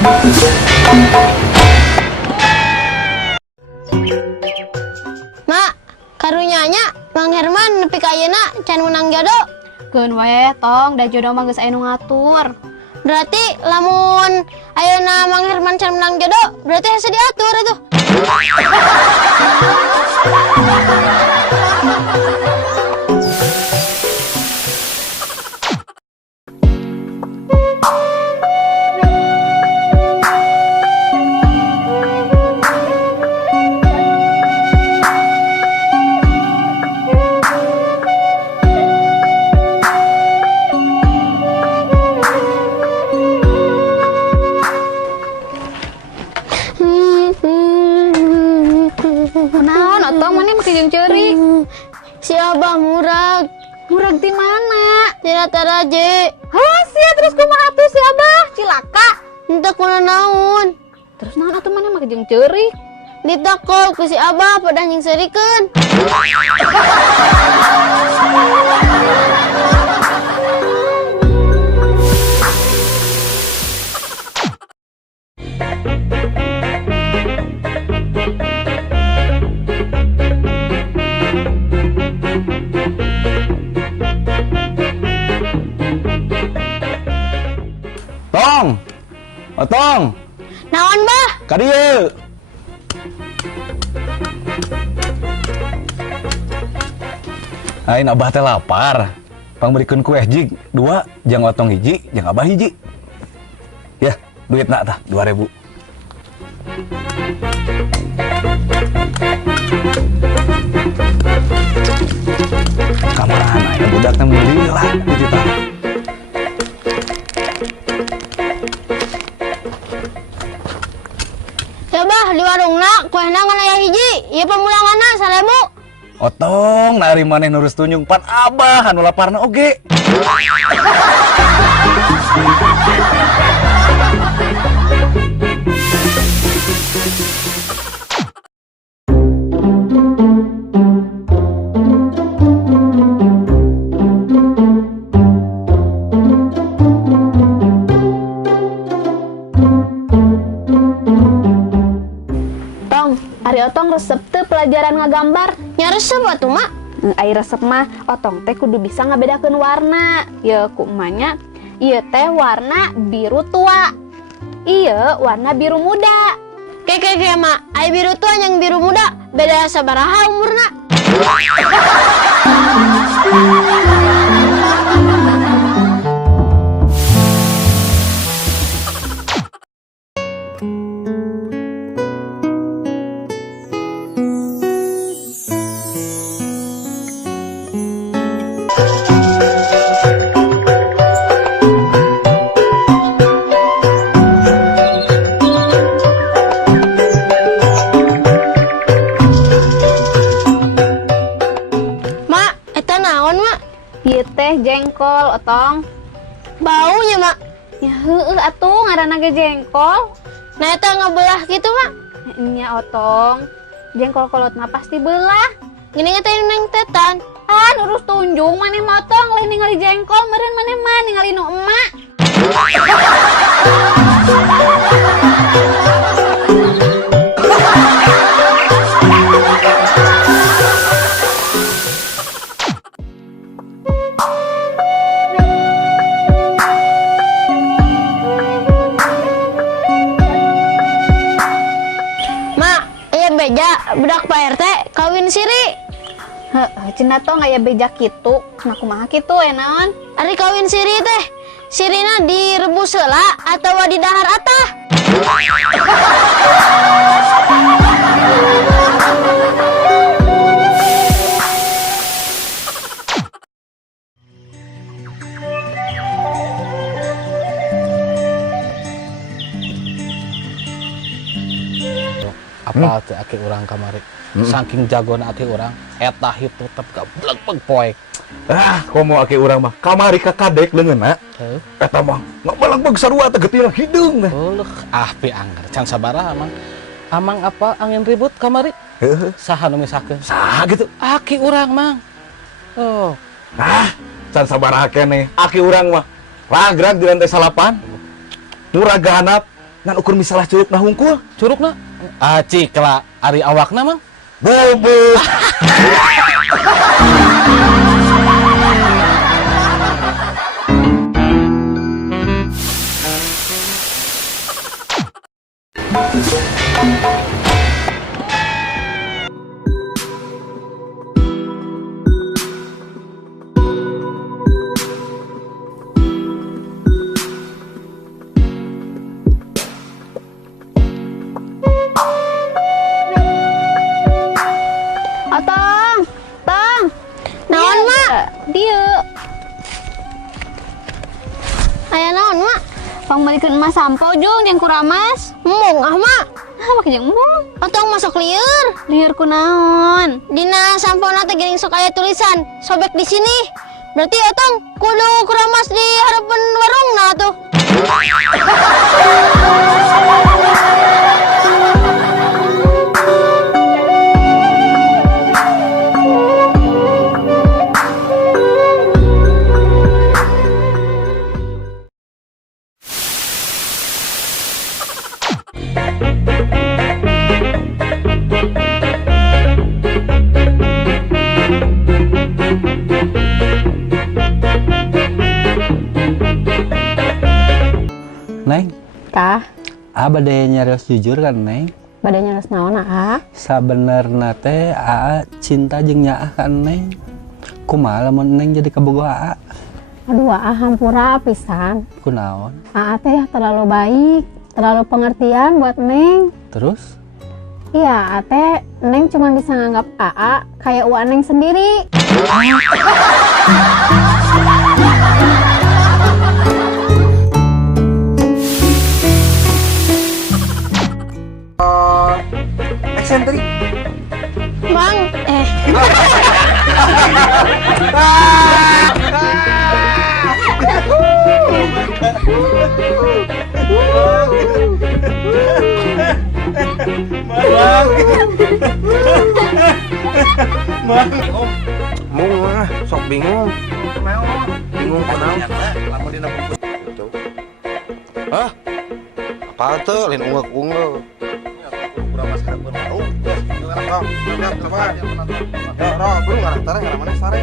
Mak, karunyanya Bang Herman nepi ka ayeuna can menang jodoh. Keun wae tong, da jodoh mah geus aya nu ngatur. Berarti lamun ayeuna Mang Herman can menang jodoh, berarti hese diatur atuh. Naon otong mana make jeung ceurik? Si Abah murag. Murag di mana? Di Rataraje. Hah, sia terus kumaha atuh si Abah? Cilaka. Entah kuna naon. Terus naon atuh mana make jeung ceurik? Ditakol ku si Abah pada nyingserikeun. Tong, otong, Naon bah? ka dieu. Ain abah teh lapar. Pangberikeun kue jig 2, jang otong hiji, jang abah hiji. Ya, duitna tah 2.000. Kamana ya budak teh lila dititah. Ya bah, di warungna kuehna ngan aya hiji, ieu pamulanganna 1.000. Otong nari maneh nurus tunjung pan abah anu laparna oge. Tong, ari otong resep teu pelajaran ngagambar. Nya resep atuh, Mak. Ai resep mah otong teh kudu bisa ngabedakeun warna. Ye ku emanya, ieu teh warna biru tua. Ieu warna biru muda. Keke Mak, ai biru tua yang biru muda beda sabaraha umurna? Mak, eta naon, Mak? Ieu teh jengkol otong. Baunya, Mak. Ya heueuh atuh ngaranna ge jengkol. Nah, eta ngabelah gitu, Mak. Nya otong. Jengkol kolot mah pasti belah. Gini ngatain neng tetan. Ah, urus tunjung maneh motong leh ningali jengkol meureun maneh mah ningali nu emak. Mak, aya beja budak Pak RT kawin siri. Heuh, cenah tong aya beja kitu. Nah kumaha kitu naon? Ari kawin siri teh, sirina direbus heula atawa di dahar atah? Apal teh aki urang kamari. Saking jagona aki urang, eta hitu tetep gableg poek. Ah, komo ake urang mah kamari ka kadek leungeunna. Heuh. Eta mah ngabalang sarua teh geutina hideung teh. Uleuh, pi anggar can sabaraha amang. Amang apa angin ribut kamari? Heuh. Saha nu misakeun? Saha gitu? Aki urang mang. Oh, Ah, can sabaraha keneh. Aki urang mah ragrag di lantai 8. Murah ganap, ngan ukur misalah curug nah hungkul. Curugna? Acik lah, ari awakna mang. Bubuk. Otong, Tong. Naon, Mak? Dieu. Aya naon, Mak? Pangmalikeun emas sampo jeung yang kuramas. Mung ah, Mak. Ah, make jeung mung. Otong masuk lieur. Lieur kunaon? Dina sampona teh geuning sok aya tulisan, sobek di sini. Berarti Otong kudu keramas di harapan warungna tuh. Neng, Tah, bade nyarios jujur kan Neng? badannya geus naon ah? Sabenerna teh Aa cinta jeung Nyaah kan Neng. Kumaha lamun Neng jadi kabogoh Aa? Aduh, hampura pisan. Kunaon? Teh terlalu baik, terlalu pengertian buat Neng. Terus? Iya, Teh, Neng cuma bisa nganggap kayak uang Neng sendiri. Eksentrik. Bang, Mung mah sok bingung. Bingung kenapa? Hah? Apa tuh? Lain unggah-unggah. Ya, belum ngarang mana sare.